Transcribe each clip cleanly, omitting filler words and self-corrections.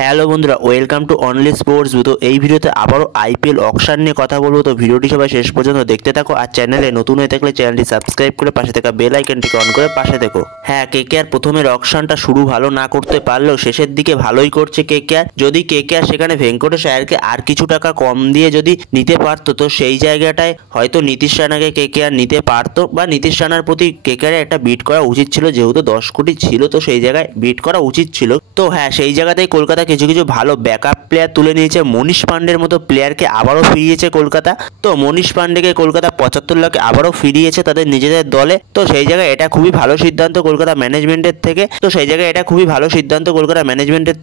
Hello বন্ধুরা, welcome to only sports. তো এই ভিডিওতে আবারও আইপিএল অকশন নিয়ে কথা বলবো। তো ভিডিওটি সবাই শেষ পর্যন্ত দেখতে থাকো। আর চ্যানেলে নতুন হয়ে থাকলে চ্যানেলটি সাবস্ক্রাইব করে পাশে থাকা বেল আইকনটিকে অন করে পাশে দেখো। হ্যাঁ, কেকেআর প্রথমের অকশনটা শুরু ভালো না করতে পারলেও শেষের দিকে ভালোই করছে কেকেআর। যদি কেকেআর সেখানে ভেঙ্কটেশ আয়ারকে আর কিছু টাকা কম দিয়ে যদি নিতে পারতো, তো সেই জায়গাটায় হয়তো নীতিশ রানাকে কেকেআর নিতে পারতো, বা নীতিশ রানার প্রতি কেকেআর একটা বিট করা উচিত ছিল। যেহেতু 10 কোটি ছিল, তো সেই জায়গায় বিট করা উচিত ছিল। তো হ্যাঁ, সেই জায়গাতেই কলকাতা কিছু কিছু ভালো ব্যাকআপ প্লেয়ার তুলে নিয়েছে। মনীষ পান্ডের মতো প্লেয়ারকে আবারও ফিরিয়েছে কলকাতা। তো মনীষ পান্ডেকে কলকাতা 75 লাখে আবারও ফিরিয়েছে তাদের নিজেদের দলে। তো সেই জায়গায় এটা খুবই ভালো সিদ্ধান্ত কলকাতা ম্যানেজমেন্টের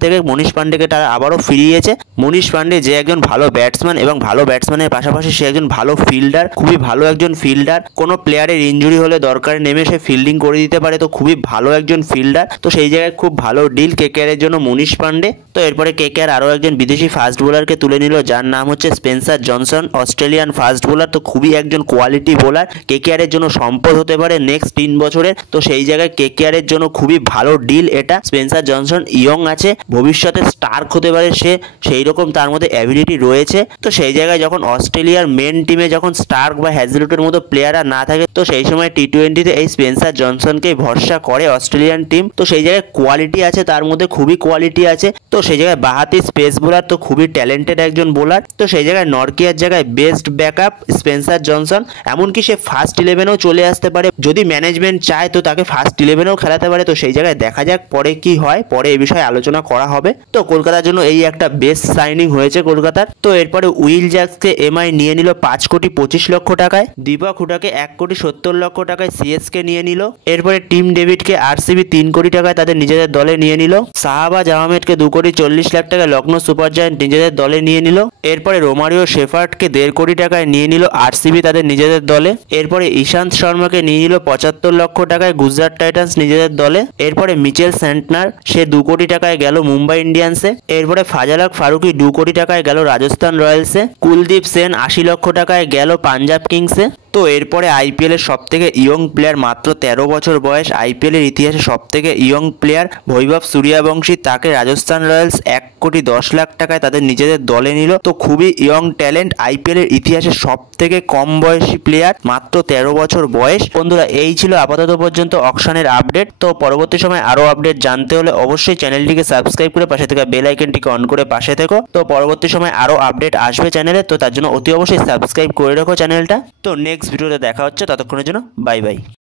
থেকে। মনীষ পান্ডেকে তারা আবারও ফিরিয়েছে। মনীষ পান্ডে যে একজন ভালো ব্যাটসম্যান, এবং ভালো ব্যাটসম্যানের পাশাপাশি সে একজন ভালো ফিল্ডার, খুবই ভালো একজন ফিল্ডার। কোনো প্লেয়ারের ইনজুরি হলে দরকারে নেমে সে ফিল্ডিং করে দিতে পারে। তো খুবই ভালো একজন ফিল্ডার। তো সেই জায়গায় খুব ভালো ডিল কেকেআর এর জন্য মনীষ পান্ডে। তো এরপরে কেকেআর আরও একজন বিদেশি ফাস্ট বোলারকে তুলে নিল, যার নাম হচ্ছে Spencer Johnson, Australian fast bowler. তো খুবই একজন কোয়ালিটি বোলার, কেকেআর এর জন্য সম্পদ হতে পারে নেক্সট 3 বছরের। তো সেই জায়গায় কেকেআর এর জন্য খুবই ভালো ডিল এটা। স্পেন্সার জনসন ইয়ং আছে, ভবিষ্যতে স্টার্ক হতে পারে সে, সেই রকম তার মধ্যে অ্যাবিলিটি রয়েছে। তো সেই জায়গায় যখন অস্ট্রেলিয়ার মেন টিমে যখন স্টার্ক বা হ্যাজেলউডের মতো প্লেয়াররা না থাকে, তো সেই সময় টি20তে এই স্পেন্সার জনসনকেই ভরসা করে অস্ট্রেলিয়ান টিম। তো সেই জায়গায় কোয়ালিটি আছে, তার মধ্যে খুবই কোয়ালিটি আছে। তো সেই জায়গায় বাহাতি স্পেস বোলার, তো খুবই ট্যালেন্টেড একজন বোলার। তো সেই জায়গায় নরকিয়ার জায়গায় বেস্ট ব্যাকআপ স্পেন্সার জনসন। এমনকি সে ফার্স্ট 11-এও চলে আসতে পারে, যদি ম্যানেজমেন্ট চায় তো তাকে ফার্স্ট 11-এও খেলাতে পারে। তো সেই জায়গায় দেখা যাক পরে কি হয়, পরে এই বিষয়ে আলোচনা করা হবে। তো কলকাতার জন্য এই একটা বেস্ট সাইনিং হয়েছে কলকাতার। তো এরপরে উইল জ্যাক্সকে এমআই নিয়ে নিল 5 কোটি 25 লক্ষ টাকায়। দীপক হুডাকে 1 কোটি 70 লক্ষ টাকায় সিএসকে নিয়ে নিল। এরপরে টিম ডেভিডকে আরসিবি 3 কোটি টাকায় তাদের নিজেদের দলে নিয়ে নিল। শাহবাজ আহমেদকে 2 কোটি 40 লাখ টাকায় লখনৌ সুপার জায়ান্ট নিজেদের দলে নিয়ে নিল। এরপরে রোমারিও শেফার্ডকে 1.5 কোটি টাকায় নিয়ে নিল আরসিবি তাদের নিজেদের দলে। এরপরে ঈশান্ত শর্মাকে নিয়ে নিল 75 লক্ষ টাকায় গুজরাট টাইটান্স নিজেদের দলে। এরপরে মিচেল স্যান্টনার, সে 2 কোটি টাকায় গেল মুম্বাই ইন্ডিয়ান্সে। এরপরে ফাজালাক ফারুকি 2 কোটি টাকায় গেল রাজস্থান রয়্যালসে। কুলদীপ সেন 80 লক্ষ টাকায় গেল পাঞ্জাব কিংসে। তো এরপরে আইপিএল এর সবথেকে ইয়ং প্লেয়ার, মাত্র 13 বছর বয়স, আইপিএল এর ইতিহাসে সবথেকে ইয়ং প্লেয়ার বৈভব সূর্যবংশী, তাকে রাজস্থান রয়্যালস 1 কোটি 10 লাখ টাকায় তাদের নিজেদের দলে নিল। তো খুবই ইয়ং ট্যালেন্ট, আইপিএল এর ইতিহাসে সবথেকে কম বয়সী প্লেয়ার, মাত্র 13 বছর বয়স। বন্ধুরা, এই ছিল আপাতত পর্যন্ত অকশনের আপডেট। তো পরবর্তী সময় আরো আপডেট জানতে হলে অবশ্যই চ্যানেলটিকে সাবস্ক্রাইব করে পাশে থাকা বেল আইকনটিকে অন করে পাশে থেকো। তো পরবর্তী সময় আরো আপডেট আসবে চ্যানেলে, তো তার জন্য অতি অবশ্যই সাবস্ক্রাইব করে রাখো চ্যানেলটা। তো নেক্সট ভিডিওতে দেখা হচ্ছে, ততক্ষণের জন্য বাই বাই।